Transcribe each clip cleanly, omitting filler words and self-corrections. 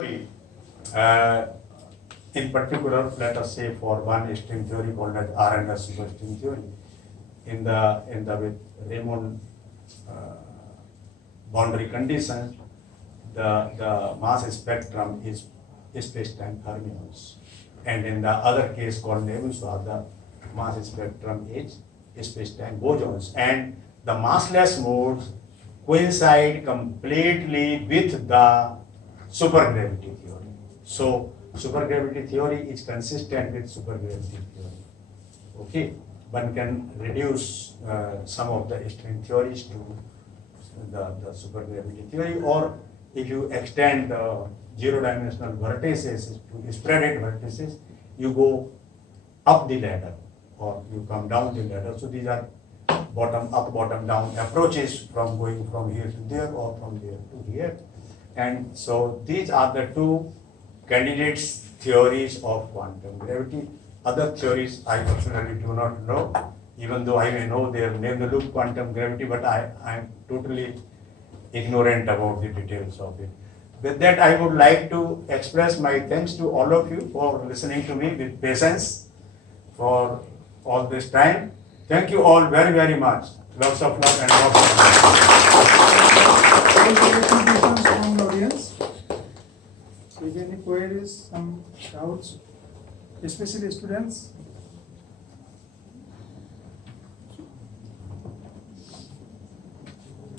Uh, in particular, let us say for one string theory called as R and S superstring theory, in the with Raymond boundary conditions, the mass spectrum is space-time fermions, and in the other case called Nebuchadnezzar, the mass spectrum is space-time bosons, and the massless modes coincide completely with the supergravity theory. So supergravity theory is consistent with supergravity theory. Okay, one can reduce some of the string theories to the supergravity theory, or if you extend the zero-dimensional vertices to spreaded vertices, you go up the ladder or you come down the ladder. So these are bottom up, bottom down approaches from going from here to there or from there to here. And so these are the two candidates theories of quantum gravity. Other theories I personally do not know, even though I may know their name, the loop quantum gravity, but I am totally ignorant about the details of it. With that, I would like to express my thanks to all of you for listening to me with patience for all this time. Thank you all very, very much. Lots of love and lots of love. Any questions from the audience? Is there any queries, some doubts, especially students?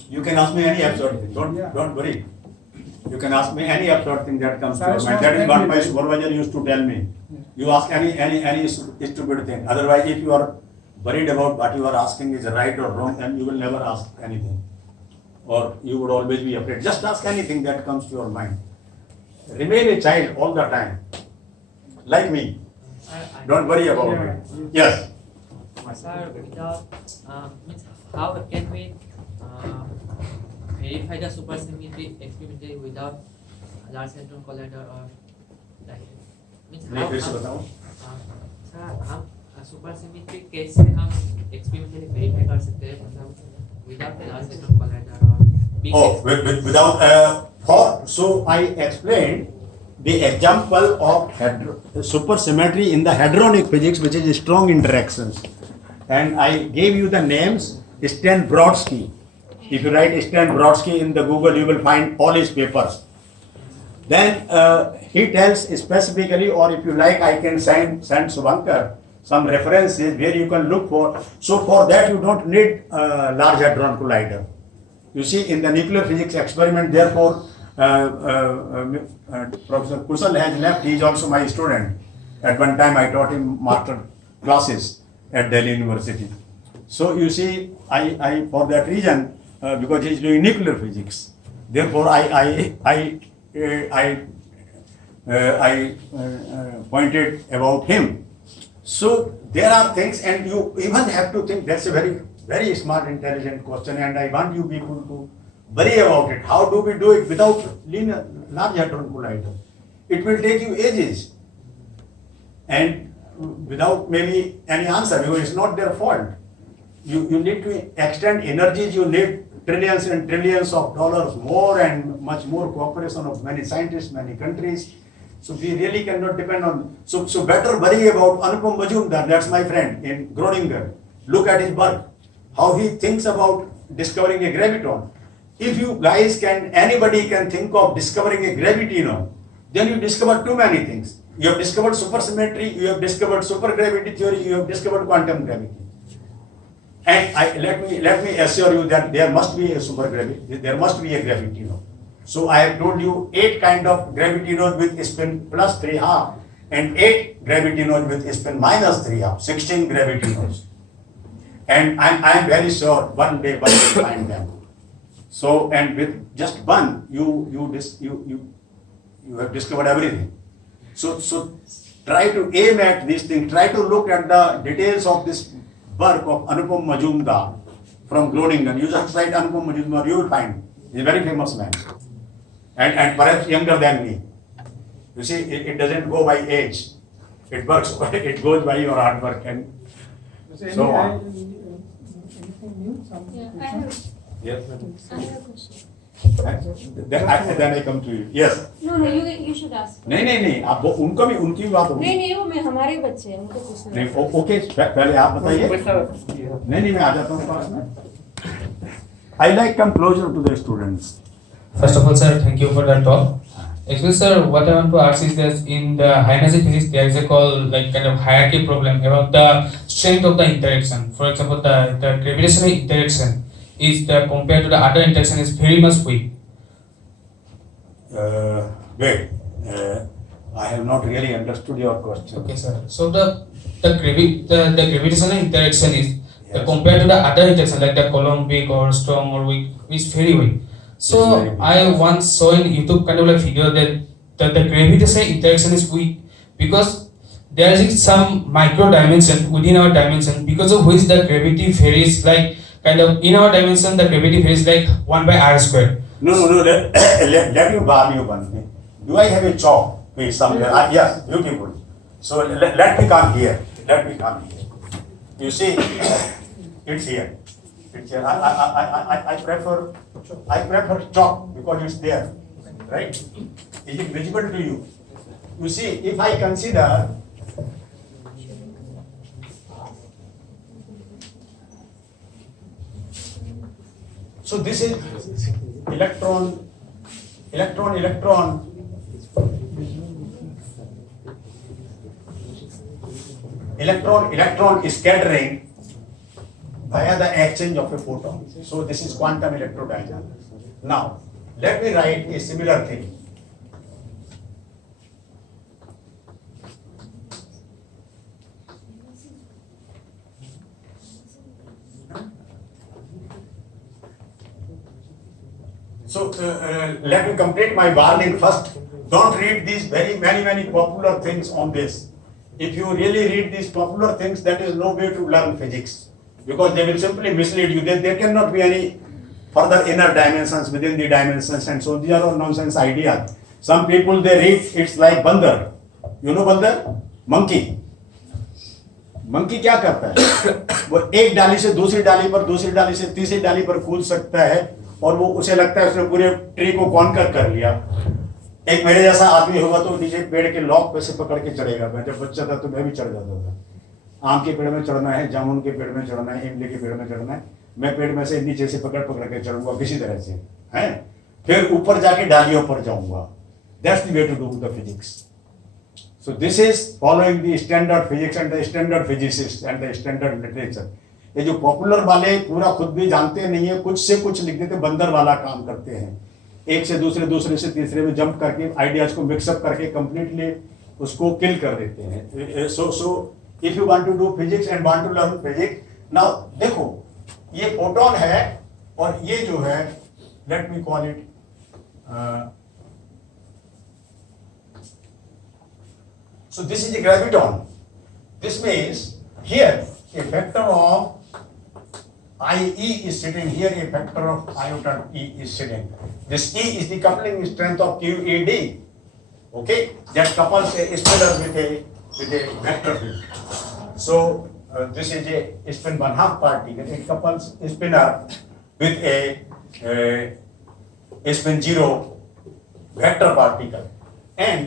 You can ask me any absurd thing. Don't worry. You can ask me any absurd thing that comes to your mind. That is what my supervisor used to tell me. You ask any stupid thing. Otherwise, if you are worried about what you are asking is right or wrong, then you will never ask anything. Or you would always be afraid. Just ask anything that comes to your mind. Remain a child all the time. Like me. Don't worry about it. Yes. Sir, without, how can we verify the supersymmetry experimentally without Large Hadron Collider or like sir हम supersymmetry कैसे हम experimentally verify कर सकते हैं मतलब without Large Hadron Collider or big without so I explained the example of supersymmetry in the hadronic physics, which is strong interactions, and I gave you the names. Stan Brodsky. If you write Stan Brodsky in the Google, you will find all his papers. Then he tells specifically, or if you like, I can send Subhankar some references where you can look for. So for that you don't need Large Hadron Collider. You see, in the nuclear physics experiment, therefore, Professor Kusal has left. He is also my student. At one time I taught him master classes at Delhi University. So you see, I for that reason, because he is doing nuclear physics, therefore I pointed about him. So there are things, and you even have to think. That's a very, very smart, intelligent question, and I want you people to worry about it. How do we do it without Large Hadron Collider? It will take you ages, and without maybe any answer, because it's not their fault. You need to extend energies. You need trillions and trillions of dollars more and much more cooperation of many scientists, many countries. So we really cannot depend on. So better worry about Anupam Majumdar. That's my friend in Groningen. Look at his work, how he thinks about discovering a graviton. If you guys anybody can think of discovering a gravitino, then you discover too many things. You have discovered supersymmetry, you have discovered supergravity theory, you have discovered quantum gravity. And let me assure you that there must be a supergravity, there must be a gravitino. So I have told you 8 kind of gravitinos with spin plus 3/2 and 8 gravitinos with spin minus 3/2, 16 gravitinos. And I am very sure one day one will find them. So, and with just one, you have discovered everything. So try to aim at these things. Try to look at the details of this work of Anupam Majumdar from Groningen. You just write Anupam Majumdar, you will find. He's a very famous man, and perhaps younger than me. You see, it doesn't go by age. It works. It goes by your hard work and so on. Anything new? Yeah, I have. Yes. I have a question. Then I come to you. Yes. No, you should ask. नहीं आप उनको भी उनकी भी बात होगी। नहीं वो मैं हमारे बच्चे हैं उनको पूछना। नहीं ओके पहले आप बताइए। नहीं मैं आ जाता हूँ पास में। I like come closer to the students. First of all, sir, thank you for that talk. Actually, sir, what I want to ask is that in the high energy physics, there is a kind of hierarchy problem about the strength of the interaction. For example, the gravitational interaction is compared to the other interaction is very much weak. Wait, I have not really understood your question. Okay, sir. So the gravitational interaction is Yes. compared to the other interaction like the Coulomb weak or strong or weak is very weak. So It's very weak. I once saw in YouTube kind of like figure that the gravitational interaction is weak because there is some micro dimension within our dimension because of which the gravity varies like kind of in our dimension the gravity varies like 1 by r square. No, let me borrow you one thing. Do I have a chalk with somewhere? Yes, beautiful. So let me come here. Let me come here. You see, it's here. It's here. I prefer chalk because it's there, right? Is it visible to you? You see, if I consider so this is electron is scattering via the exchange of a photon. So this is quantum electrodynamics. Now, let me write a similar thing. So let me complete my warning first. Don't read these many popular things on this. If you really read these popular things, that is no way to learn physics, because they will simply mislead you. There cannot be any further inner dimensions within the dimensions, and so these are all nonsense ideas. Some people they read it's like बंदर. You know बंदर? Monkey. Monkey क्या करता है? वो एक डाली से दूसरी डाली पर, दूसरी डाली से तीसरी डाली पर कूद सकता है, और वो उसे लगता है उसने पूरे ट्री को कॉन्कर कर लिया। एक मेरे जैसा आदमी होगा तो नीचे पेड़ के लॉक पे से पकड़ के चढ़ेगा। मैं जब बच्चा था तो मैं भी चढ़ जाता था। आम के पेड़ में चढ़ना है, जामुन के पेड़ में चढ़ना है, इमली के पेड़ में चढ़ना है, मैं पेड़ में से नीचे से पकड़ के चढ़ूंगा किसी तरह से, हैं? फिर ऊपर जाके डालियों पर जाऊंगा। That's the way to do the physics. So this is following the standard physics and the standard physicists and the standard literature. ये जो पॉपुलर वाले पूरा खुद भी जानते नहीं है, कुछ से कुछ लिख देते, बंदर वाला काम करते हैं। एक से दूसरे, दूसरे से तीसरे में जंप करके आइडियाज को मिक्सअप करके कंप्लीटली उसको किल कर देते हैं। So if you want to do physics and want to learn physics, now देखो ये फोटोन है और ये जो है, let me call it so this is a graviton. This means here a factor of IE is sitting here, a factor of iota E is sitting. This E is the coupling strength of QED. Okay, that couples a spinner with a vector field. So this is a spin 1/2 particle. It couples a spinner with a spin 0 vector particle. And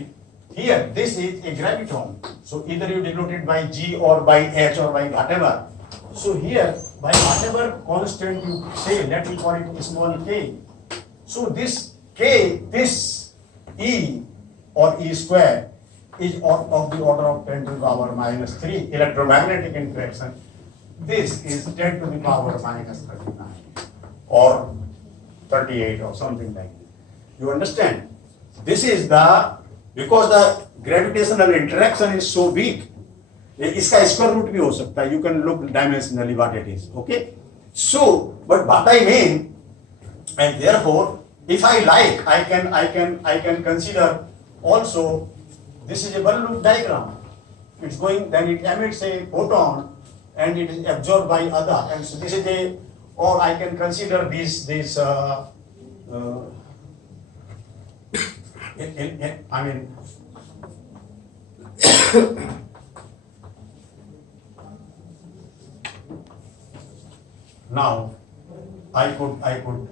here this is a graviton. So either you denote it by G or by H or by whatever. So here by whatever constant you say, let me call it small k. So this k, this E or E square is of the order of 10 to the power minus 3 electromagnetic interaction. This is 10 to the power minus 39 or 38 or something like that. You understand? This is because the gravitational interaction is so weak. इसका square root भी हो सकता है. You can look dimensionally what it is. Okay. So, but what I mean, and therefore, if I like, I can consider also. This is a bell loop diagram. It's going, then it emits a photon, and it is absorbed by other. And so this is or I can consider these. I mean. Now, I could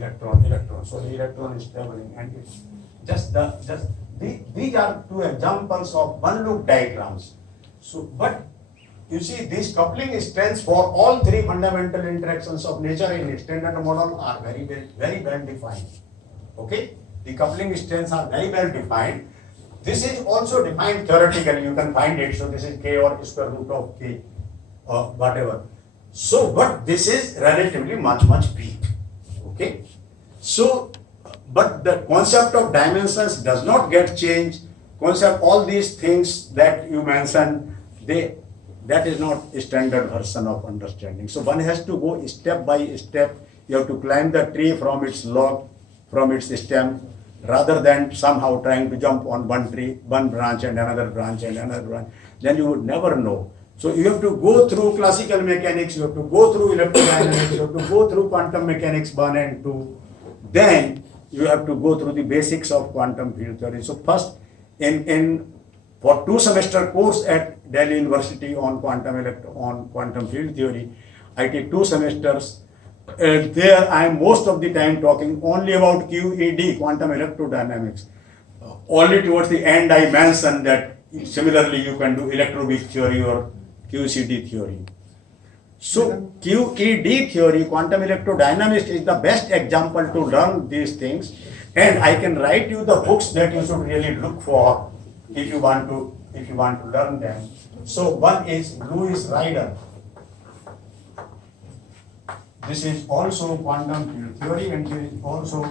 electron. So the electron is traveling, and it's these are two examples of one loop diagrams. So, but you see, these coupling strengths for all three fundamental interactions of nature in standard model are very well defined. Okay, the coupling strengths are very well defined. This is also defined theoretically. You can find it. So this is k or square root of k or whatever. So, but this is relatively much big. Okay, so but the concept of dimensions does not get changed. Concept, all these things that you mentioned, that is not a standard version of understanding. So one has to go step by step. You have to climb the tree from its log, from its stem, rather than somehow trying to jump on one tree, one branch and another branch and another branch. Then you would never know. So you have to go through classical mechanics, you have to go through electrodynamics, you have to go through quantum mechanics 1 and 2. Then you have to go through the basics of quantum field theory. So first, for 2-semester course at Delhi University on quantum field theory, I take 2 semesters. There I am most of the time talking only about QED, quantum electrodynamics. Only towards the end I mentioned that similarly you can do electroweak theory or QCD theory. So QED theory, quantum electrodynamics, is the best example to learn these things, and I can write you the books that you should really look for if you want to learn them. So one is Louis Ryder. This is also quantum field theory, and there is also